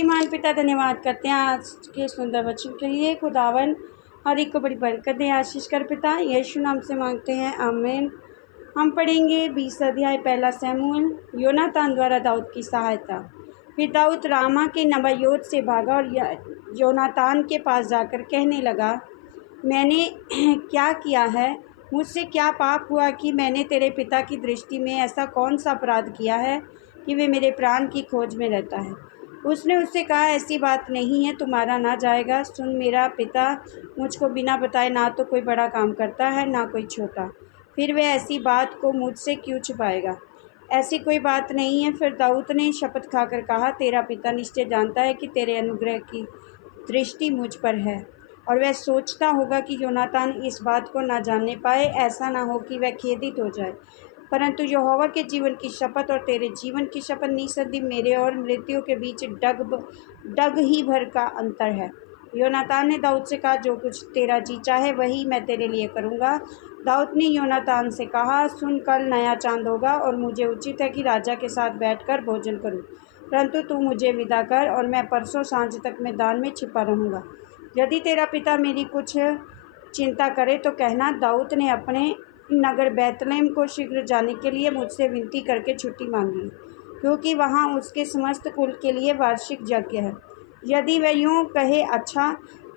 शक्तिमान पिता धन्यवाद करते हैं आज के सुंदर वचन के लिए। खुदावन हर एक को बड़ी बरकत दें, आशीष कर पिता, यीशु नाम से मांगते हैं, आमीन। हम पढ़ेंगे 20 अध्याय 1 शमूएल। योनातान द्वारा दाऊद की सहायता। फिर दाऊद रामा के नबायोत से भागा और योनातान के पास जाकर कहने लगा, मैंने क्या किया है? मुझसे क्या पाप हुआ कि मैंने तेरे पिता की दृष्टि में ऐसा कौन सा अपराध किया है कि वे मेरे प्राण की खोज में रहता है? उसने उससे कहा, ऐसी बात नहीं है, तुम्हारा ना जाएगा। सुन, मेरा पिता मुझको बिना बताए ना तो कोई बड़ा काम करता है ना कोई छोटा, फिर वह ऐसी बात को मुझसे क्यों छुपाएगा? ऐसी कोई बात नहीं है। फिर दाऊद ने शपथ खाकर कहा, तेरा पिता निश्चय जानता है कि तेरे अनुग्रह की दृष्टि मुझ पर है, और वह सोचता होगा कि योनातान इस बात को ना जानने पाए, ऐसा ना हो कि वह खेदित हो जाए। परंतु यहोवा के जीवन की शपथ और तेरे जीवन की शपथ निसंदेह मेरे और मृत्यु के बीच डग ही भर का अंतर है। योनातान ने दाऊद से कहा, जो कुछ तेरा जी चाहे वही मैं तेरे लिए करूँगा। दाऊद ने योनातान से कहा, सुन, कल नया चांद होगा और मुझे उचित है कि राजा के साथ बैठकर भोजन करूं, परंतु तू मुझे विदा कर और मैं परसों सांझ तक मैदान में छिपा रहूँगा। यदि तेरा पिता मेरी कुछ चिंता करे तो कहना। दाऊद ने अपने नगर बैतलहम को शीघ्र जाने के लिए मुझसे विनती करके छुट्टी मांगी, क्योंकि वहाँ उसके समस्त कुल के लिए वार्षिक यज्ञ है। यदि वह यूँ कहे, अच्छा,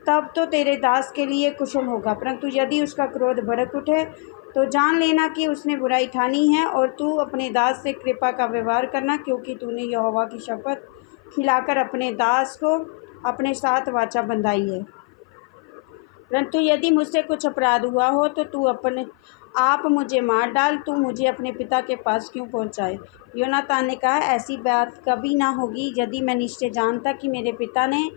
तब तो तेरे दास के लिए कुशल होगा, परंतु यदि उसका क्रोध भड़क उठे तो जान लेना कि उसने बुराई ठानी है, और तू अपने दास से कृपा का व्यवहार करना, क्योंकि तूने यहोवा की शपथ खिलाकर अपने दास को अपने साथ वाचा बंधाई है। परंतु यदि मुझसे कुछ अपराध हुआ हो तो तू अपने आप मुझे मार डाल, तू मुझे अपने पिता के पास क्यों पहुंचाए? योनातान ने कहा, ऐसी बात कभी ना होगी। यदि मैं निश्चय जानता कि मेरे पिता ने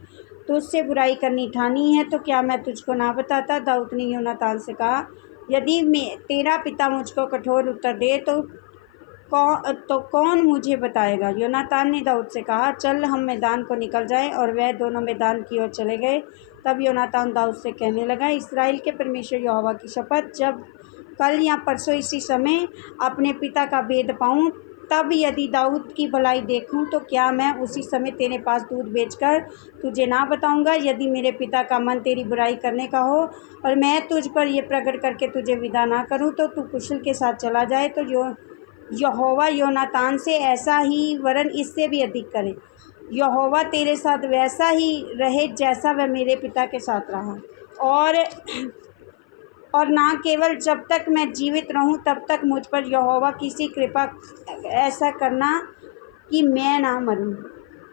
तुझसे बुराई करनी ठानी है तो क्या मैं तुझको ना बताता? दाऊद ने योनातान से कहा, यदि तेरा पिता मुझको कठोर उत्तर दे तो कौन मुझे बताएगा? योनातान ने दाऊद से कहा, चल, हम मैदान को निकल जाएं, और वह दोनों मैदान की ओर चले गए। तब योनातान दाऊद से कहने लगा, इस्राएल के परमेश्वर यहोवा की शपथ, जब कल या परसों इसी समय अपने पिता का भेद पाऊँ, तब यदि दाऊद की भलाई देखूं तो क्या मैं उसी समय तेरे पास दूध बेचकर तुझे ना बताऊंगा? यदि मेरे पिता का मन तेरी बुराई करने का हो और मैं तुझ पर यह प्रकट करके तुझे विदा ना करूं, तो तू कुशल के साथ चला जाए, तो यहोवा योनातान से ऐसा ही वरन इससे भी अधिक करे। यहोवा तेरे साथ वैसा ही रहे जैसा वह मेरे पिता के साथ रहा, और ना केवल जब तक मैं जीवित रहूं तब तक मुझ पर यहोवा किसी कृपा ऐसा करना कि मैं ना मरूं,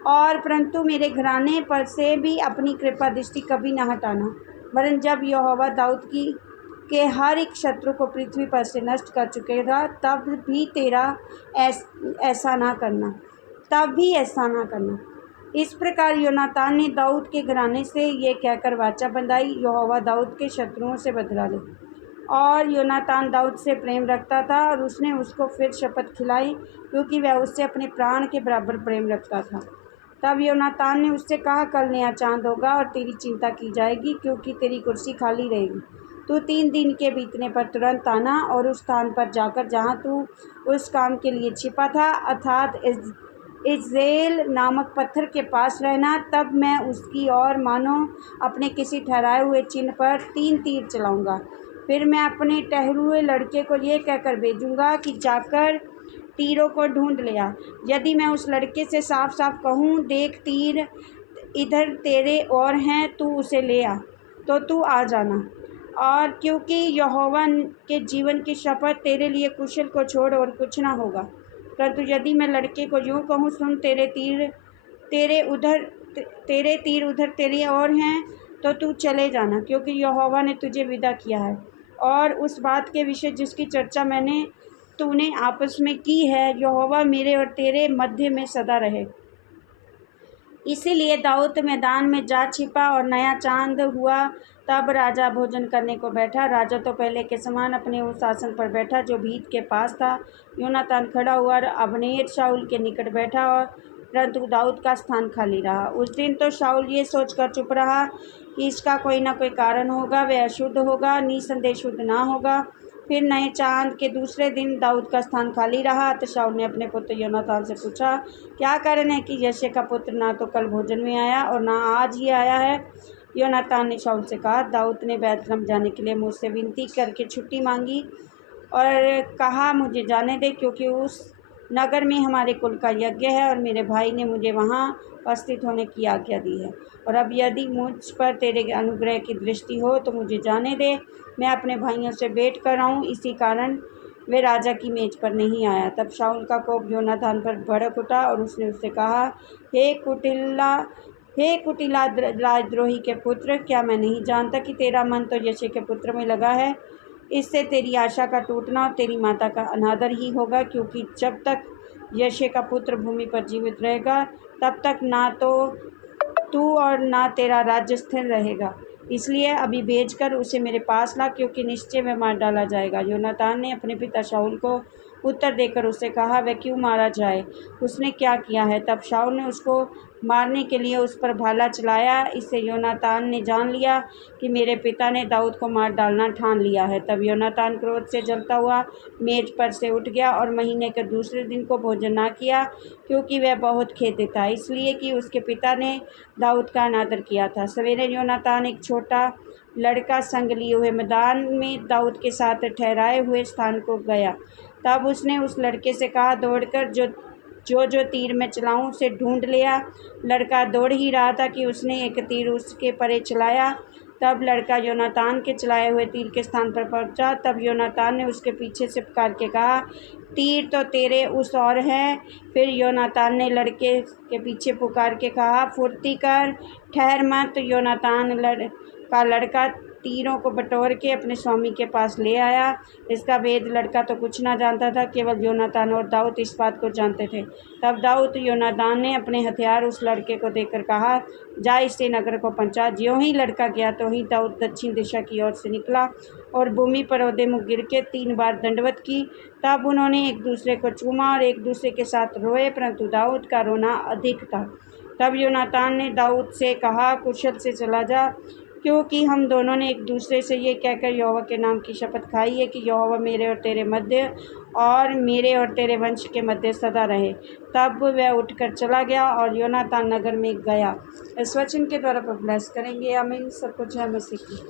और परंतु मेरे घराने पर से भी अपनी कृपा दृष्टि कभी ना हटाना। वरन जब यहोवा दाऊद के हर एक शत्रु को पृथ्वी पर से नष्ट कर चुकेगा, तब भी ऐसा ना करना। इस प्रकार योनातान ने दाऊद के घराने से ये कहकर वाचा बंधाई, यहोवा दाऊद के शत्रुओं से बदला ले। और योनातान दाऊद से प्रेम रखता था, और उसने उसको फिर शपथ खिलाई, क्योंकि वह उससे अपने प्राण के बराबर प्रेम रखता था। तब योनातान ने उससे कहा, कल नया चांद होगा और तेरी चिंता की जाएगी, क्योंकि तेरी कुर्सी खाली रहेगी। तू 3 दिन के बीतने पर तुरंत आना और उस स्थान पर जाकर जहाँ तू उस काम के लिए छिपा था, अर्थात इज़ेल नामक पत्थर के पास रहना। तब मैं उसकी ओर मानो अपने किसी ठहराए हुए चिन्ह पर 3 तीर चलाऊँगा। फिर मैं अपने ठहरे हुए लड़के को ये कहकर भेजूँगा कि जाकर तीरों को ढूंढ ले आ। यदि मैं उस लड़के से साफ साफ कहूँ, देख, तीर इधर तेरे और हैं, तू उसे ले आ, तो तू आ जाना। और क्योंकि यहोवा के जीवन की शपथ, तेरे लिए कुशल को छोड़ और कुछ ना होगा। परंतु यदि मैं लड़के को यूँ कहूँ, सुन, तेरे तीर उधर तेरे और हैं, तो तू चले जाना, क्योंकि यहोवा ने तुझे विदा किया है। और उस बात के विषय जिसकी चर्चा तूने आपस में की है, यहोवा मेरे और तेरे मध्य में सदा रहे। इसीलिए दाऊद मैदान में जा छिपा, और नया चांद हुआ तब राजा भोजन करने को बैठा। राजा तो पहले के समान अपने उस आसन पर बैठा जो भीत के पास था। योनातान खड़ा हुआ और अबनेर शाऊल के निकट बैठा, और परंतु दाऊद का स्थान खाली रहा। उस दिन तो शाऊल ये सोचकर चुप रहा कि इसका कोई ना कोई कारण होगा, वह अशुद्ध होगा, निसंदेह शुद्ध ना होगा। फिर नए चाँद के दूसरे दिन दाऊद का स्थान खाली रहा। तो शाऊल ने अपने पुत्र योनातान से पूछा, क्या कारण है कि यिशै का पुत्र ना तो कल भोजन में आया और ना आज ही आया है? योनातान ने शाऊल से कहा, दाऊद ने बैतलहम जाने के लिए मुझसे विनती करके छुट्टी मांगी और कहा मुझे जाने दे, क्योंकि उस नगर में हमारे कुल का यज्ञ है और मेरे भाई ने मुझे वहाँ उपस्थित होने की आज्ञा दी है। और अब यदि मुझ पर तेरे अनुग्रह की दृष्टि हो तो मुझे जाने दे, मैं अपने भाइयों से भेंट कर आऊँ। इसी कारण वे राजा की मेज पर नहीं आया। तब शाऊल का कोप योनातान पर भड़क उठा और उसने उससे कहा, हे कुटिला राजद्रोही के पुत्र, क्या मैं नहीं जानता कि तेरा मन तो यिशै के पुत्र में लगा है? इससे तेरी आशा का टूटना और तेरी माता का अनादर ही होगा, क्योंकि जब तक यिशै का पुत्र भूमि पर जीवित रहेगा तब तक ना तो तू और ना तेरा राज्य स्थिर रहेगा। इसलिए अभी भेजकर उसे मेरे पास ला, क्योंकि निश्चय वह मार डाला जाएगा। योनातान ने अपने पिता शाऊल को उत्तर देकर उससे कहा, वह क्यों मारा जाए? उसने क्या किया है? तब शाऊल ने उसको मारने के लिए उस पर भाला चलाया। इससे योनातान ने जान लिया कि मेरे पिता ने दाऊद को मार डालना ठान लिया है। तब योनातान क्रोध से जलता हुआ मेज पर से उठ गया और महीने के दूसरे दिन को भोजन ना किया, क्योंकि वह बहुत खेदित था, इसलिए कि उसके पिता ने दाऊद का अनादर किया था। सवेरे योनातान एक छोटा लड़का संग लिए हुए मैदान में दाऊद के साथ ठहराए हुए स्थान को गया। तब उसने उस लड़के से कहा, दौड़कर जो तीर मैं चलाऊं उसे ढूंढ लिया। लड़का दौड़ ही रहा था कि उसने एक तीर उसके परे चलाया। तब लड़का योनातान के चलाए हुए तीर के स्थान पर पहुंचा। तब योनातान ने उसके पीछे से पुकार के कहा, तीर तो तेरे उस ओर है। फिर योनातान ने लड़के के पीछे पुकार के कहा, फुर्ती कर, ठहर मत। योनातान का लड़का तीरों को बटोर के अपने स्वामी के पास ले आया। इसका भेद लड़का तो कुछ ना जानता था, केवल योनातान और दाऊद इस बात को जानते थे। तब दाऊद योनातान ने अपने हथियार उस लड़के को देकर कहा, जा इससे नगर को पहुंचा। ज्यों ही लड़का गया तो ही दाऊद दक्षिण दिशा की ओर से निकला और भूमि पर औदे मुँह गिर के 3 बार दंडवत की। तब उन्होंने एक दूसरे को चूमा और एक दूसरे के साथ रोए, परंतु दाऊद का रोना अधिक था। तब योनातान ने दाऊद से कहा, कुशल से चला जा, क्योंकि हम दोनों ने एक दूसरे से ये कहकर यहोवा के नाम की शपथ खाई है कि यहोवा मेरे और तेरे मध्य और मेरे और तेरे वंश के मध्य सदा रहे। तब वह उठकर चला गया और योनातान नगर में गया। इस वचन के द्वारा ब्लेस करेंगे। आमीन। सब कुछ है मसीह की।